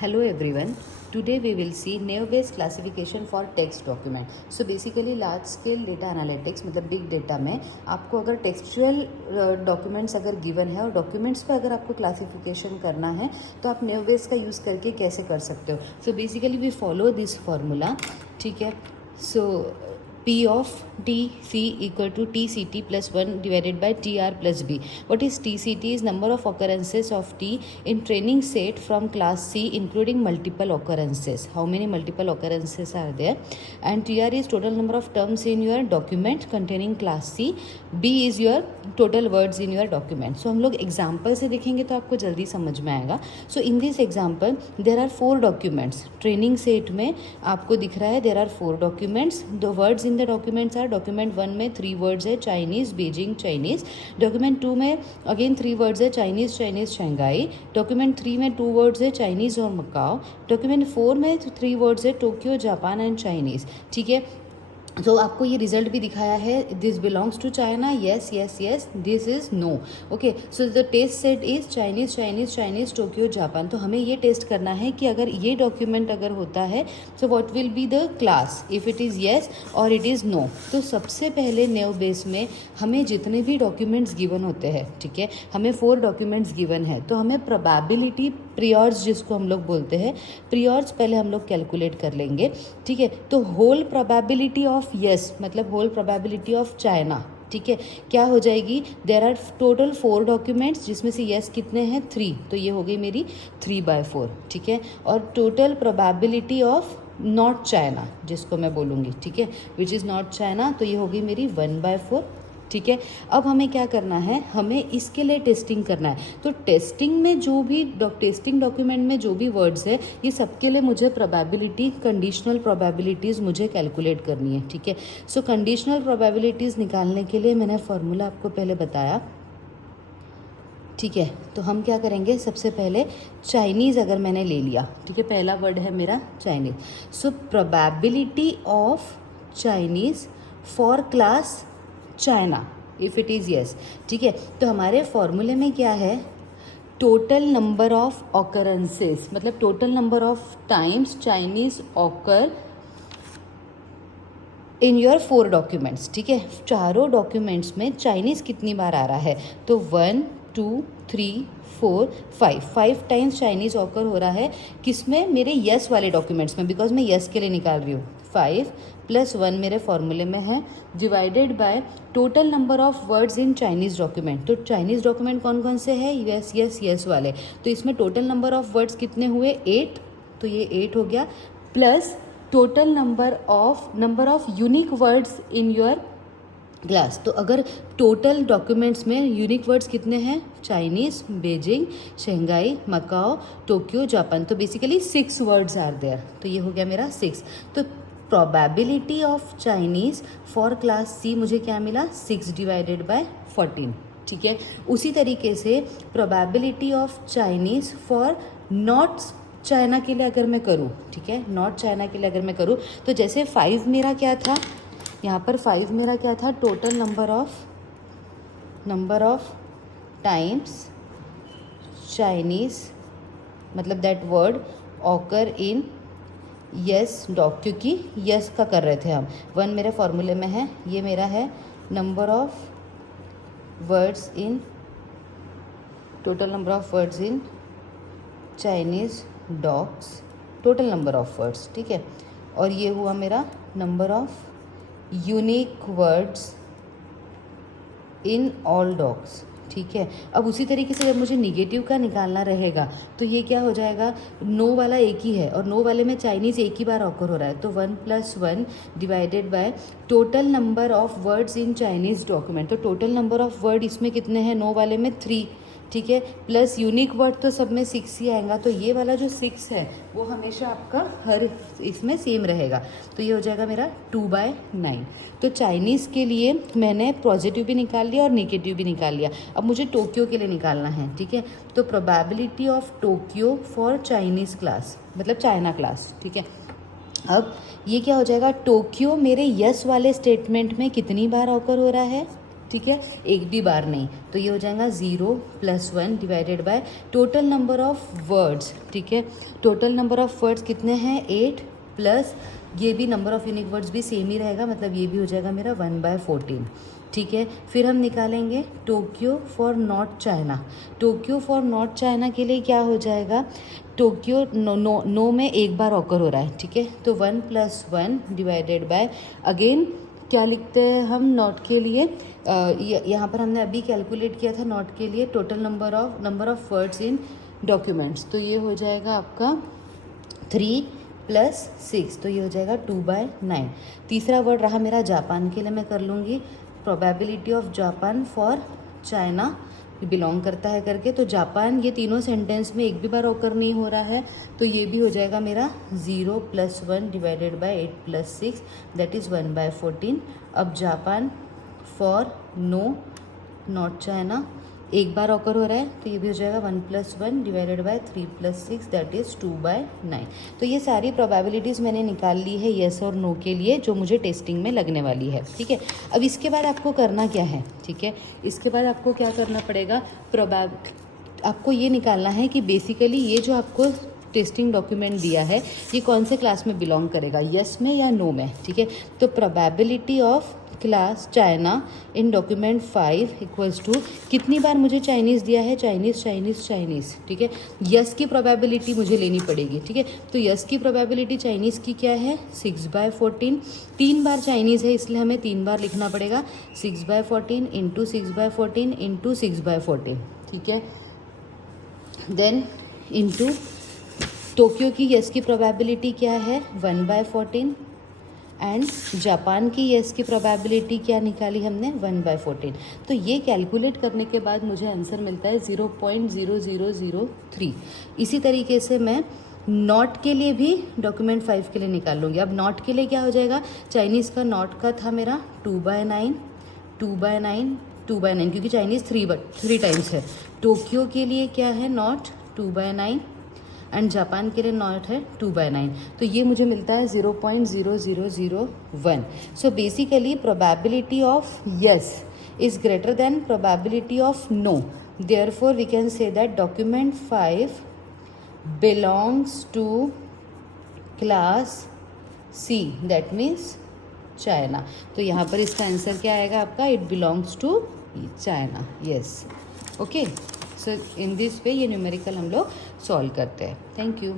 Hello everyone. Today we will see naive-based classification for text document. So basically large scale data analytics मतलब big data में आपको अगर textual documents अगर given है और documents पे अगर आपको classification करना है तो आप naive-based का use करके कैसे कर सकते हो. So basically we follow this formula. ठीक है. So P of TC equal to TCT plus 1 divided by TR plus B. What is TCT? Is number of occurrences of T in training set from class C including multiple occurrences. How many multiple occurrences are there? And TR is total number of terms in your document containing class C. B is your total words in your document. So हम लोग example से देखेंगे तो आपको जल्दी समझ में आएगा. So in this example there are 4 documents. Training set में आपको दिख रहा है there are 4 documents. The words in the documents are document 1 में 3 words है Chinese, Beijing, Chinese. Document 2 में again 3 words है Chinese, Chinese, Shanghai. Document 3 में 2 words है Chinese और Macau. Document 4 में 3 words है Tokyo, Japan and Chinese. ठीक है. तो आपको ये रिजल्ट भी दिखाया है this belongs to China yes yes yes this is no okay. So the test set is Chinese Chinese Chinese Tokyo Japan. तो हमें ये टेस्ट करना है कि अगर ये डॉक्यूमेंट अगर होता है तो what will be the class if it is yes और इट इज़ नो. तो सबसे पहले नेव बेस में हमें जितने भी डॉक्यूमेंट्स गिवन होते हैं ठीक है हमें 4 डॉक्यूमेंट्स गिवन है तो हमें प्रोबेबिलिटी प्रियर्स जिसको हम लोग बोलते हैं प्रियर्स पहले हम लोग कैलकुलेट कर लेंगे. ठीक है. तो होल प्रोबेबिलिटी ऑफ यस मतलब होल प्रोबेबिलिटी ऑफ चाइना ठीक है क्या हो जाएगी. देयर आर टोटल 4 डॉक्यूमेंट्स जिसमें से यस कितने हैं 3 तो ये हो गई मेरी 3/4 ठीक है. और total probability of not China जिसको मैं बोलूँगी ठीक है विच इज़ नॉट चाइना तो ये हो गई मेरी 1/4 ठीक है. अब हमें क्या करना है हमें इसके लिए टेस्टिंग करना है. तो टेस्टिंग में जो भी टेस्टिंग डॉक्यूमेंट में जो भी वर्ड्स है ये सबके लिए मुझे प्रोबेबिलिटी कंडीशनल प्रोबेबिलिटीज़ मुझे कैलकुलेट करनी है ठीक है. सो कंडीशनल प्रोबेबिलिटीज़ निकालने के लिए मैंने फार्मूला आपको पहले बताया ठीक है. तो हम क्या करेंगे सबसे पहले चाइनीज़ अगर मैंने ले लिया ठीक है पहला वर्ड है मेरा Chinese. So probability of Chinese for class China if it is yes ठीक है. तो हमारे फॉर्मूले में क्या है टोटल नंबर ऑफ ऑकरेंसेस मतलब total number of times Chinese occur in your 4 documents ठीक है. चारों डॉक्यूमेंट्स में चाइनीज़ कितनी बार आ रहा है तो 1 2 3 4 5 टाइम्स चाइनीज़ ऑकर हो रहा है किसमें मेरे यस वाले डॉक्यूमेंट्स में बिकॉज मैं यस के लिए निकाल रही हूँ. 5 + 1 मेरे फॉर्मूले में है divided by total number of words in Chinese document. तो चाइनीज़ डॉक्यूमेंट कौन कौन से हैं यस यस यस वाले. तो इसमें टोटल नंबर ऑफ वर्ड्स कितने हुए 8 तो ये 8 हो गया plus total number of unique words in your class. तो अगर टोटल डॉक्यूमेंट्स में यूनिक वर्ड्स कितने हैं Chinese Beijing Shanghai Macao Tokyo Japan तो बेसिकली 6 वर्ड्स आर देयर. तो ये हो गया मेरा 6. तो probability of Chinese for class C मुझे क्या मिला 6/14 ठीक है. उसी तरीके से probability of Chinese for not China के लिए अगर मैं करूँ ठीक है नॉट चाइना के लिए अगर मैं करूँ तो जैसे 5 मेरा क्या था यहाँ पर 5 मेरा क्या था total number of times Chinese मतलब that word occur in yes doc क्योंकि यस का कर रहे थे हम 1 मेरे फॉर्मूले में है ये मेरा है number of words in total number of words in Chinese docs total number of words ठीक है. और ये हुआ मेरा number of unique words in all docs ठीक है. अब उसी तरीके से जब मुझे निगेटिव का निकालना रहेगा तो ये क्या हो जाएगा नो वाला एक ही है और नो वाले में चाइनीज़ एक ही बार ऑकर हो रहा है तो 1 + 1 divided by total number of words in Chinese document. तो टोटल नंबर ऑफ वर्ड इसमें कितने हैं नो वाले में 3 ठीक है प्लस यूनिक वर्ड तो सब में 6 ही आएगा. तो ये वाला जो 6 है वो हमेशा आपका हर इसमें सेम रहेगा. तो ये हो जाएगा मेरा 2/9. तो चाइनीज़ के लिए मैंने पॉजिटिव भी निकाल लिया और नेगेटिव भी निकाल लिया. अब मुझे टोक्यो के लिए निकालना है ठीक है. तो probability of Tokyo for Chinese class मतलब चाइना क्लास ठीक है. अब ये क्या हो जाएगा टोक्यो मेरे यस वाले स्टेटमेंट में कितनी बार ऑकर हो रहा है ठीक है, एक भी बार नहीं। तो ये हो जाएगा 0 + 1 divided by total number of words. ठीक है, टोटल नंबर ऑफ वर्ड्स कितने हैं 8 प्लस ये भी नंबर ऑफ यूनिक वर्ड्स भी सेम ही रहेगा, मतलब ये भी हो जाएगा मेरा 1/14। ठीक है, फिर हम निकालेंगे Tokyo for north China. Tokyo for north China के लिए क्या हो जाएगा, टोक्यो नो में एक बार ऑकर हो रहा है। ठीक है, तो 1 + 1 डिवाइडेड बाय अगेन क्या लिखते हैं हम नॉट के लिए, यहाँ पर हमने अभी कैलकुलेट किया था नॉट के लिए total number of words in documents. तो ये हो जाएगा आपका 3 + 6, तो ये हो जाएगा 2/9। तीसरा वर्ड रहा मेरा जापान के लिए, मैं कर लूँगी probability of Japan for China belong करता है करके। तो जापान ये तीनों सेंटेंस में एक भी बार ऑकर नहीं हो रहा है, तो ये भी हो जाएगा मेरा 0 + 1 डिवाइडेड बाय 8 + 6 दैट इज़ 1/14। अब Japan for no not China एक बार ऑकर हो रहा है, तो ये भी हो जाएगा 1 + 1 डिवाइडेड बाय 3 + 6 दैट इज़ 2/9। तो ये सारी प्रोबेबिलिटीज़ मैंने निकाल ली है येस और नो के लिए, जो मुझे टेस्टिंग में लगने वाली है। ठीक है, अब इसके बाद आपको करना क्या है, ठीक है, इसके बाद आपको क्या करना पड़ेगा, आपको ये निकालना है कि बेसिकली ये जो आपको टेस्टिंग डॉक्यूमेंट दिया है ये कौन से क्लास में बिलोंग करेगा, यस में या नो में। ठीक है, तो probability of class China in document 5 equals to कितनी बार मुझे चाइनीज़ दिया है, चाइनीज़। ठीक है, यस की प्रोबेबिलिटी मुझे लेनी पड़ेगी। ठीक है, तो यस की प्रोबेबिलिटी चाइनीज़ की क्या है 6/14। 3 बार चाइनीज़ है इसलिए हमें 3 बार लिखना पड़ेगा 6/14 × 6/14 × 6/14। ठीक है, देन इनटू टोक्यो की यस की प्रोबेबिलिटी क्या है 1/14 एंड जापान की यस की प्रोबेबिलिटी क्या निकाली हमने 1/14। तो ये कैलकुलेट करने के बाद मुझे आंसर मिलता है 0.0003। इसी तरीके से मैं नॉट के लिए भी डॉक्यूमेंट 5 के लिए निकाल लूँगी। अब नॉट के लिए क्या हो जाएगा, चाइनीज़ का नॉट का था मेरा 2/9 क्योंकि चाइनीज़ 3 टाइम्स है। टोक्यो के लिए क्या है नॉट 2/9 एंड जापान के लिए नॉट है 2/9। तो ये मुझे मिलता है 0.0001। So basically probability of yes is greater than probability of no, therefore we can say that document 5 belongs to class C, that means China. तो यहाँ पर इसका आंसर क्या आएगा आपका, it belongs to China. Yes, okay. So in this way ये numerical हम लोग सॉल्व करते हैं। Thank you.